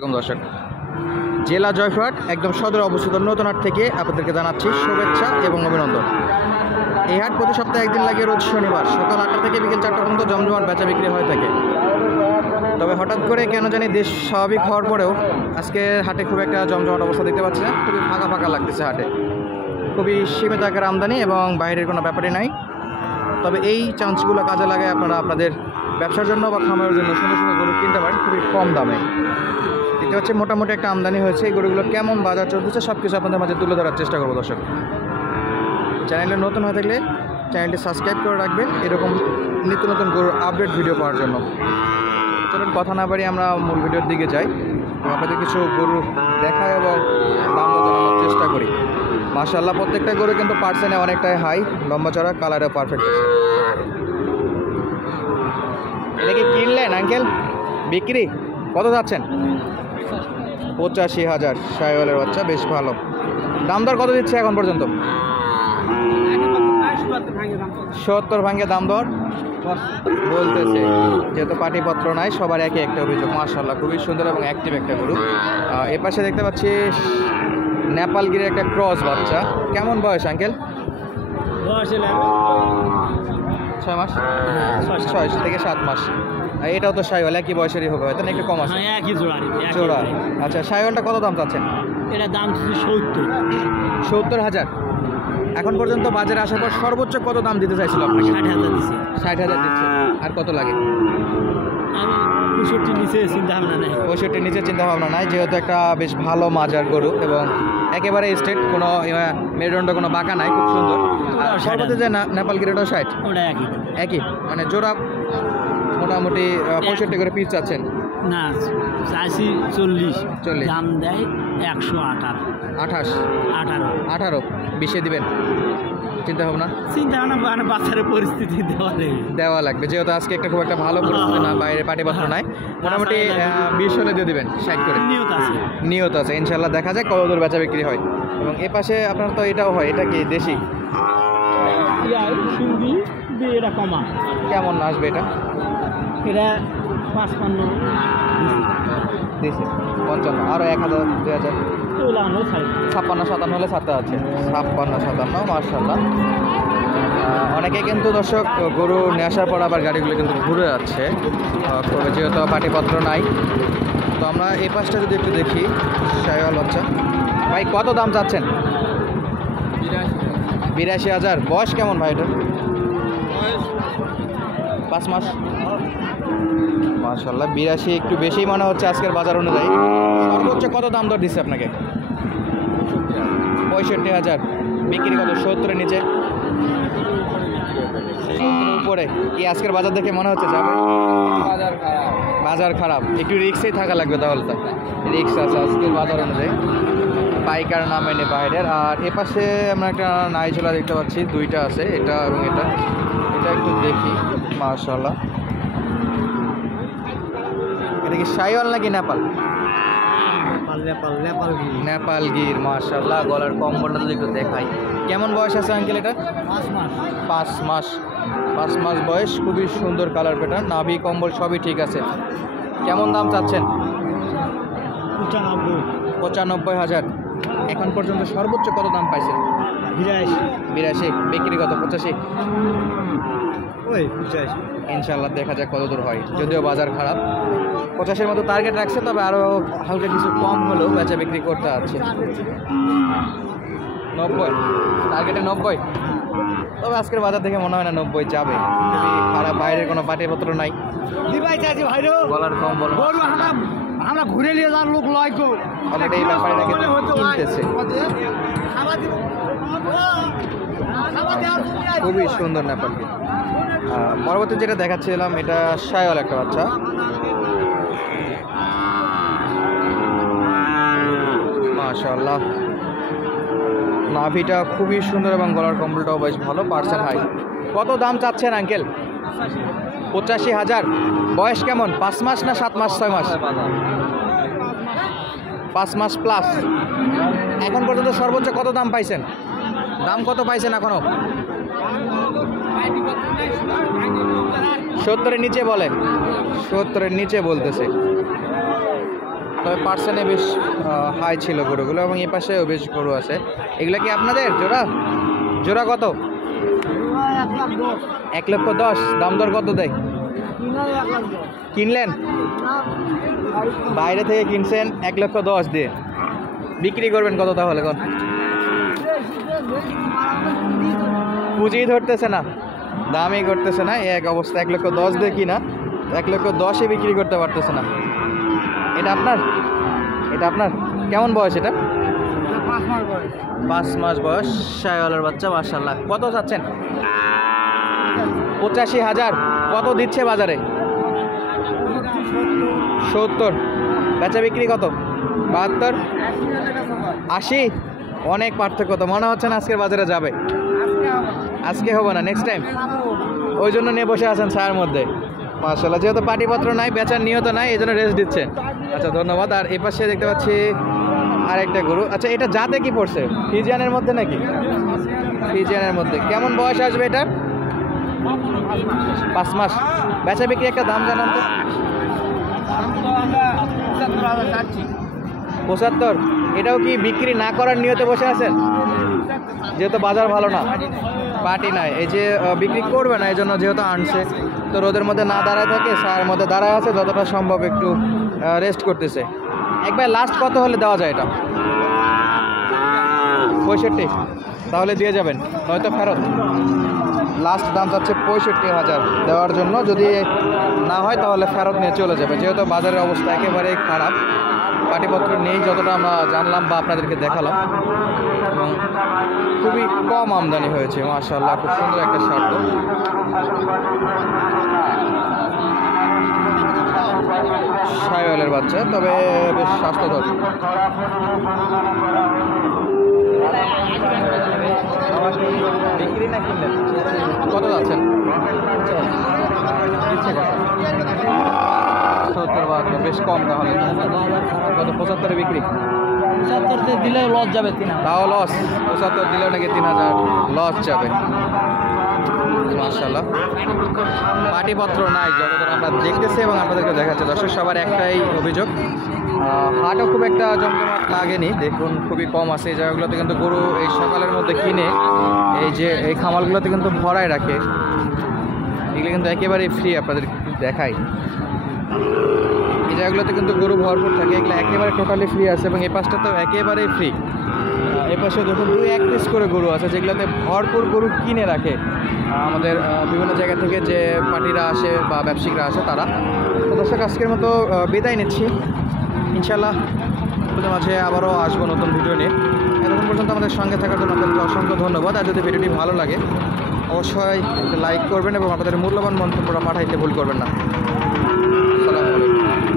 দর্শক, জেলা জয়পুরহাট একদম সদরে অবস্থিত নতুন হাট থেকে আপনাদেরকে জানাচ্ছি শুভেচ্ছা এবং অভিনন্দন। এই হাট প্রতি সপ্তাহে একদিন লাগে, রোজ শনিবার সকাল 8টা থেকে বিকেল 4টা পর্যন্ত জমজমাট বেচা বিক্রি হয়ে থাকে। তবে হঠাৎ করে কেন জানি দেশ স্বাভাবিক হওয়ার পরেও আজকে হাটে খুব একটা জমজমাট অবস্থা দেখতে পাচ্ছি না। খুবই ফাঁকা ফাঁকা লাগতেছে হাটে, খুবই সীমিত আকার আমদানি এবং বাইরের কোনো ব্যাপারই নাই। তবে এই চান্সগুলো কাজে লাগায় আপনারা আপনাদের ব্যবসার জন্য বা খামারের জন্য সুন্দর সুন্দর গরু কিনতে পারেন খুবই কম দামে। দেখতে পাচ্ছি মোটামুটি একটা আমদানি হয়েছে। এই গরুগুলো কেমন বাজার চলতেছে সব কিছু আপনাদের মাঝে তুলে ধরার চেষ্টা করবো। দর্শক, চ্যানেলে নতুন হয়ে থাকলে চ্যানেলটি সাবস্ক্রাইব করে রাখবেন এরকম নিত্য নতুন গরুর আপডেট ভিডিও পাওয়ার জন্য। চলুন কথা না বাড়িয়ে আমরা মূল ভিডিওর দিকে যাই এবং আপনাদের কিছু গরু দেখায় এবং দাম জানানোর চেষ্টা করি। মাশাআল্লাহ প্রত্যেকটা গরু কিন্তু পার্সেন্টে অনেকটাই হাই, লম্বা চড়া, কালারও পারফেক্ট। এটা কি কিনলেন আঙ্কেল? বিক্রি কত যাচ্ছেন? 85,000 শাহিওয়ালের বাচ্চা, বেশ ভালো। দাম দর কত দিচ্ছে এখন পর্যন্ত? 70 ভাঙে দাম দর বলতেছে। যেহেতু পাটিপত্র নাই, সবার একই একটা অভিযোগ। মাশাআল্লাহ খুবই সুন্দর এবং অ্যাক্টিভ একটা গরু। এ পাশে দেখতে পাচ্ছি নেপালগিরের একটা ক্রস বাচ্চা। কেমন বয়স আঙ্কেল? 6 মাস, 6 থেকে 7 মাস। এটাও তো শাহিওয়াল, একই বয়সেরই হবে হয়তো, একটু কম আছে। জোড়া। আচ্ছা, শাহিওয়ালটা কত দাম চাচ্ছেন? এটা দাম 70,000। এখন পর্যন্ত বাজারে আসার পর সর্বোচ্চ কত দাম দিতে চাইছিল আপনাকে? 60,000 দিচ্ছে। 60,000 দিচ্ছে। আর কত লাগে? আমি 65 নিচে চিন্তা ভাবনা নেই। 65 নিচে চিন্তা ভাবনা নাই, যেহেতু একটা বেশ ভালো মাজার গরু এবং একেবারে স্ট্রেট, কোনো মেরুদণ্ড কোনো বাঁকা নাই, খুব সুন্দর। আর সর্বতে যে নেপাল গিরেটাও 60, ওটা একই মানে জোড়া মোটামুটি 65 করে পিস চাচ্ছেন? না, চাইছি 40, দাম দেয় 118। 20 দিবেন চিন্তা ভাবনা? মানে বাজারের পরিস্থিতি দেওয়া লাগবে, যেহেতু আজকে একটা খুব একটা ভালো পরিস্থিতি না, বাইরে পাটিপত্র নাই। মোটামুটি 20 হলে দিয়ে দেবেন, 60 করে নিয়ত আছে। ইনশাল্লাহ দেখা যায় কত দূর বেচা বিক্রি হয়। এবং এ পাশে আপনার তো এটাও হয়, এটা কি দেশি? এটা কমা কেমন আসবে এটা? এটা 55 দিয়েছে 55, আরও 1,000 2,000 56-57 হলে ছাড়তে আছে। 56-57, মাশাআল্লাহ। অনেকে কিন্তু দর্শক গরু নিয়ে আসার পর আবার গাড়িগুলো কিন্তু ঘুরে যাচ্ছে, তবে যেহেতু পাটিপত্র নাই। তো আমরা এই পাশটা যদি একটু দেখি, শাহিওয়াল বাচ্চা। ভাই কত দাম চাচ্ছেন? 82,000। বয়স কেমন ভাই এটা? 5 মাস। মাশাআল্লাহ 82 একটু বেশি মনে হচ্ছে আজকের বাজার অনুযায়ী। সর্বোচ্চ কত দাম দর দিচ্ছে আপনাকে? 65,000। বিক্রি কত? 70-এর নিচে, 70-এর উপরে। কি আজকের বাজার দেখে মনে হচ্ছে যাবে? বাজার খারাপ, একটু রিক্সেই থাকা লাগবে তাহলে। তো রিক্স আছে আজকের বাজার অনুযায়ী, পাইকার না মেনে বাইরের। আর এপাশে আমরা একটা নাইজোলা দেখতে পাচ্ছি, 2টা আছে, এটা এবং এটা একটু দেখি। মাশাআল্লাহ, এটা কি শাহিওয়াল নাকি নেপাল? নেপাল গির। মাশাআল্লাহ, গলার কম্বলটা যদি একটু দেখাই। কেমন বয়স আছে আঙ্কেল এটা? 5 মাস। 5 মাস বয়স, খুবই সুন্দর কালার প্যাটার্ন, নাভি কম্বল সবই ঠিক আছে। কেমন দাম চাচ্ছেন? 95,000। এখন পর্যন্ত সর্বোচ্চ কত দাম পাইছেন? 82। বিক্রি কত? 85। ইনশাল্লাহ দেখা যাক কত দূর হয়, যদিও বাজার খারাপ। 85-এর মতো টার্গেট রাখছে, তবে আরও হালকা কিছু কম হলেও বেচা বিক্রি করতে আছে। 90 টার্গেটে 90। তবে আজকের বাজার দেখে মনে হয় না 90 যাবে। খারাপ, বাইরের কোনো পাটিপত্র নাই, গলার কম্বল। আমরা ঘুরে নিয়ে যাওয়ার লোক লয় তো অলরেডি এই ব্যাপারটা কিনতেছে। খুবই সুন্দর নেপালকে। পরবর্তী যেটা দেখাচ্ছিলাম, এটা শাহিওয়াল একটা বাচ্চা। মাশাআল্লাহ, নাভিটা খুবই সুন্দর এবং গলার কম্বলটাও বেশ ভালো, পার্সেন্ট হাই। কত দাম চাচ্ছেন আঙ্কেল? 85,000। বয়স কেমন? 5 মাস না 7 মাস 6 মাস? 5 মাস প্লাস। এখন পর্যন্ত সর্বোচ্চ কত দাম পাইছেন? দাম কত পাইছেন এখনো? 70-এর নিচে বলে, 70-এর নিচে বলতেছে। তবে পার্সেন্টে বেশ হাই ছিল গরুগুলো, এবং এই পাশেও বেশ গরু আছে। এগুলো কি আপনাদের জোড়া? জোড়া কত? 1,10,000। দাম দর কত দেয়? কিনলেন? বাইরে থেকে কিনছেন 1,10,000 দিয়ে, বিক্রি করবেন কত তাহলে? কোন পুঁজি ধরতেছে না, দামই করতেছে না, এক অবস্থা। 1,10,000 দিয়ে কিনা, 1,10,000-এ বিক্রি করতে পারতেছে না। এটা আপনার? এটা আপনার? কেমন বয়স এটা? 5 মাস বয়স, শাহিওয়ালের বাচ্চা, মাশাআল্লাহ। কত চাচ্ছেন? 85,000। কত দিচ্ছে বাজারে? 70। বেচা বিক্রি কত? 72, 80। অনেক পার্থক্য তো, মনে হচ্ছে না আজকের বাজারে যাবে। আজকে হবে না, নেক্সট টাইম। ওই জন্য নিয়ে বসে আছেন ছায়ার মধ্যে। মাশাআল্লাহ, যেহেতু পাটিপত্র নাই, বেচার নিয়ত নাই, এই জন্য রেস্ট দিচ্ছেন। আচ্ছা, ধন্যবাদ। আর এই পাশে দেখতে পাচ্ছি আরেকটা গরু। আচ্ছা, এটা জাতে কি পড়ছে? ফিজিয়ানের মধ্যে নাকি? ফিজিয়ানের মধ্যে। কেমন বয়স আসবে এটা? 5 মাস। বেচা বিক্রি একটা দাম জানান তো। 75। এটাও কি বিক্রি না করার নিয়তে বসে আছেন? যেহেতু বাজার ভালো না, পাটি নাই, এই যে বিক্রি করবে না, এই জন্য যেহেতু আনছে, তো রোদের মধ্যে না দাঁড়ায় থাকে, ছায়ার মধ্যে দাঁড়ায় আছে, যতটা সম্ভব একটু রেস্ট করতেছে। একবার লাস্ট কত হলে দেওয়া যায় এটা? 65। তাহলে দিয়ে যাবেন, নয়তো ফেরত? লাস্ট দাম চাচ্ছে 65,000 দেওয়ার জন্য। যদি না হয় তাহলে ফেরত নিয়ে চলে যাবে, যেহেতু বাজারের অবস্থা একেবারেই খারাপ। পাটিপত্র নেই, যতটা আমরা জানলাম বা আপনাদেরকে দেখালাম, এবং খুবই কম আমদানি হয়েছে। মাশাআল্লাহ, খুব সুন্দর একটা শার্ট। শাহিওয়ালের বাচ্চা, তবে বেশ স্বাস্থ্যকর। বিক্রি না কিনলেন? কত যাচ্ছেন? 70, বেশ কম তাহলে। কত? 75-এ বিক্রি? 75 দিলে লস যাবে। তাও লস? 75 দিলেও নাকি 3,000 লস যাবে। মাশাআল্লাহ, পাটিপত্র নাই যতদূর আমরা দেখতেছি এবং আপনাদেরকে দেখাচ্ছি। দর্শক, সবার একটাই অভিযোগ, হাটও খুব একটা জমজমাট লাগেনি। দেখুন, খুবই কম আছে। এই জায়গাগুলোতে কিন্তু গরু এই সকালের মধ্যে কিনে এই যে এই খামারগুলোতে কিন্তু ভরায় রাখে। এগুলো কিন্তু একেবারেই ফ্রি, আপনাদের দেখাই। এই জায়গাগুলোতে কিন্তু গরু ভরপুর থাকে, এগুলো একেবারে টোটালি ফ্রি আছে, এবং এই পাশটা তো একেবারেই ফ্রি। এই পাশে দেখুন 2-1 পিস করে গরু আছে, যেগুলোতে ভরপুর গরু কিনে রাখে আমাদের বিভিন্ন জায়গা থেকে যে পার্টিরা আসে বা ব্যবসায়িকরা আসে তারা। তো দর্শক, আজকের মতো বিদায় নিচ্ছি। ইনশাআল্লাহ আপনাদের মাঝে আবারও আসবো নতুন ভিডিও নিয়ে। এতক্ষণ পর্যন্ত আমাদের সঙ্গে থাকার জন্য আপনাদেরকে অসংখ্য ধন্যবাদ। আর যদি ভিডিওটি ভালো লাগে অবশ্যই লাইক করবেন এবং আপনাদের মূল্যবান মন্তব্যটা পাঠাইতে ভুল করবেন না। আসসালামু আলাইকুম।